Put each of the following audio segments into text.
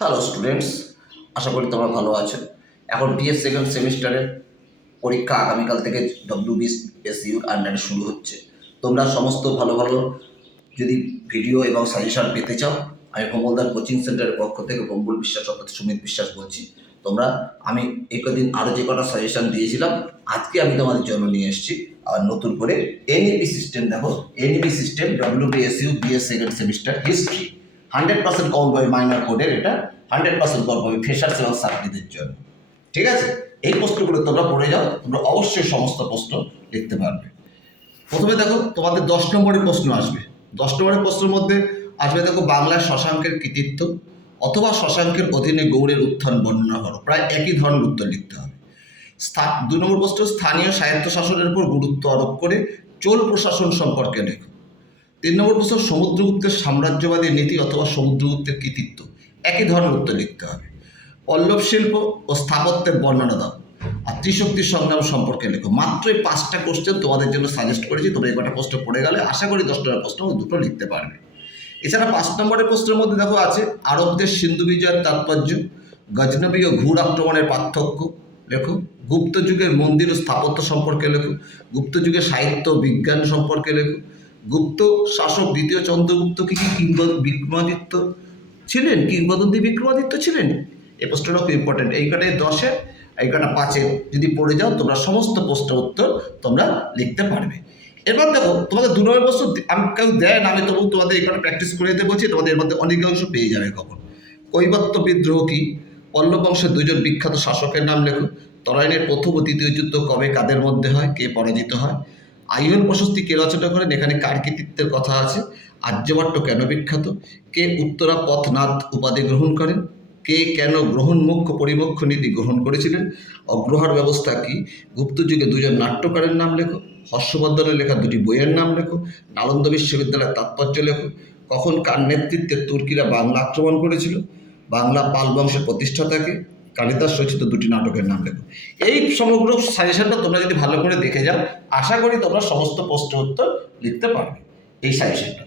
Hello students, আশা করি তোমরা ভালো আছো। এখন বিএস সেকেন্ড সেমিস্টারের পরীক্ষা আগামীকাল থেকে WBSU আন্ডারে শুরু হচ্ছে। তোমরা সমস্ত ভালো ভালো যদি ভিডিও এবং সাজেশন পেতে চাও, আমি ভোমলদার কোচিং সেন্টারের পক্ষ থেকে ভোম্বল বিশ্বাস অর্থাৎ সুমিত বিশ্বাস বলছি। আমি এই কদিন আরও যে কটা সাজেশন দিয়েছিলাম, আজকে আমি তোমাদের জন্য নিয়ে এসেছি আর নতুন করে এনইপি সিস্টেম। দেখো, NEP system WBSU BS second semester history 100% কম পাবে। মাইনর কোডের এটা 100% কম পাবে ফ্রেশার্স এবং সার্টিদের জন্য। ঠিক আছে, এই প্রশ্নগুলো তোমরা পড়ে যাও, তোমরা অবশ্যই সমস্ত প্রশ্ন লিখতে পারবে। প্রথমে দেখো, তোমাদের 10 নম্বরের প্রশ্ন আসবে। 10 নম্বরের প্রশ্নের মধ্যে আসবে দেখো, বাংলায় শশাঙ্কের কৃতিত্ব অথবা শশাঙ্কের অধীনে গৌড়ের উত্থান বর্ণনা করো। প্রায় একই ধরনের উত্তর লিখতে হবে। 2 নম্বর প্রশ্ন, স্থানীয় স্বায়ত্তশাসনের উপর গুরুত্ব আরোপ করে চোল প্রশাসন সম্পর্কে লেখো। 3 নম্বর প্রশ্ন, সমুদ্রগুপ্তের সাম্রাজ্যবাদী নীতি অথবা সমুদ্রগুপ্তের কৃতিত্ব। একই ধরনের উত্তর লিখতে হবে। পল্লব শিল্প ও স্থাপত্যের বর্ণনা দাও। আর ত্রিশক্তি সংগ্রাম সম্পর্কে লেখো। মাত্র এই 5টা কোশ্চেন তোমাদের জন্য সাজেস্ট করেছি। তোমরা এই কটা প্রশ্ন পড়ে গেলে আশা করি 10 নম্বরের প্রশ্ন দুটো লিখতে পারবে। এছাড়া 5 নম্বরের প্রশ্নের মধ্যে দেখো আছে আরবদের সিন্ধু বিজয়ের তাৎপর্য, গজনবী ও ঘুর আক্রমণের পার্থক্য লেখো। গুপ্ত যুগের মন্দির ও স্থাপত্য সম্পর্কে লেখো। গুপ্ত যুগের সাহিত্য ও বিজ্ঞান সম্পর্কে লেখো। গুপ্ত শাসক দ্বিতীয় চন্দ্রগুপ্ত কি বিক্রমাদিত্য ছিলেন, কিংবদন্তি বিক্রমাদিত্য ছিলেন? এই প্রশ্নটা খুব ইম্পর্টেন্ট। এই কটাই 10-এর, এই কটা 5-এর যদি পড়ে যাও, তোমরা সমস্ত প্রশ্নের উত্তর তোমরা লিখতে পারবে। এবার দেখো, তোমাদের 2 নম্বর প্রশ্ন আমি কেউ দেয় না, আমি তবু তোমাদের এই কটা প্র্যাকটিস করে দিতে বলছি। তোমাদের এর মধ্যে অনেকাংশ পেয়ে যাবে কখন। কৈবত্য বিদ্রোহ কি? পল্লব বংশের 2জন বিখ্যাত শাসকের নাম লেখো। তরাইনের প্রথম ও দ্বিতীয় যুদ্ধ কবে কাদের মধ্যে হয়, কে পরাজিত হয়? আইহোল প্রশস্তি কে রচনা করেন? এখানে কার কৃতিত্বের কথা আছে। আর্যভট্ট কেন বিখ্যাত? কে উত্তরা পথনাথ উপাধি গ্রহণ করেন? কে কেন গ্রহণমুখ পরিমুখ নীতি গ্রহণ করেছিলেন? অগ্রহার ব্যবস্থা কি? গুপ্ত যুগে 2জন নাট্যকারের নাম লেখো। হর্ষবর্ধনের লেখা 2টি বইয়ের নাম লেখো। নালন্দা বিশ্ববিদ্যালয়ের তাৎপর্য লেখো। কখন কার নেতৃত্বে তুর্কিরা বাংলা আক্রমণ করেছিল? বাংলা পাল বংশের প্রতিষ্ঠাতাকে? কালিদাস রচিত 2টি নাটকের নাম লেখো। এই সমগ্র সাজেশনটা তোমরা যদি ভালো করে দেখে যাও, আশা করি তোমরা সমস্ত প্রশ্নের উত্তর লিখতে পারবে। এই সাজেশনটা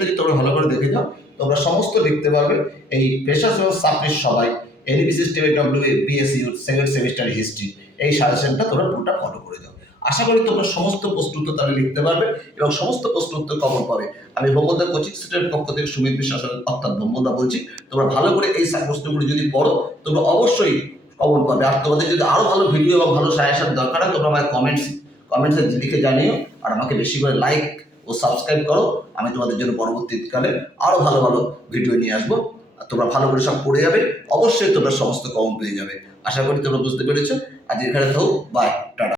যদি তোমরা ভালো করে দেখে যাও, তোমরা সমস্ত লিখতে পারবে। এই ফ্রেশার্স এবং সাবমিট সবাই এনইপি সিস্টেমে WBSU সেকেন্ড সেমিস্টার হিস্ট্রি এই সাজেশনটা তোমরা পুরোটা ফলো করে যাও। আশা করি তোমরা সমস্ত প্রশ্ন উত্তর তাহলে লিখতে পারবে এবং সমস্ত প্রশ্ন উত্তর কমন পাবে। আমি ভোমলদা কোচিং সেন্টারের পক্ষ থেকে সুমিত বিশ্বাস অর্থাৎ ভোমলদা বলছি। তোমরা ভালো করে এই প্রশ্নগুলো যদি পড়ো, তোমরা অবশ্যই কমন পাবে। আর তোমাদের যদি আরও ভালো ভিডিও এবং ভালো সাজেশন দরকার হয়, তোমরা আমার কমেন্টসে লিখে জানিও। আর আমাকে বেশি করে লাইক ও সাবস্ক্রাইব করো। আমি তোমাদের জন্য পরবর্তীকালে আরও ভালো ভালো ভিডিও নিয়ে আসবো। আর তোমরা ভালো করে সব পড়ে যাবে, অবশ্যই তোমরা সমস্ত কমন পেয়ে যাবে। আশা করি তোমরা বুঝতে পেরেছো। আজ এখানে থাকো, বাই, টাটা।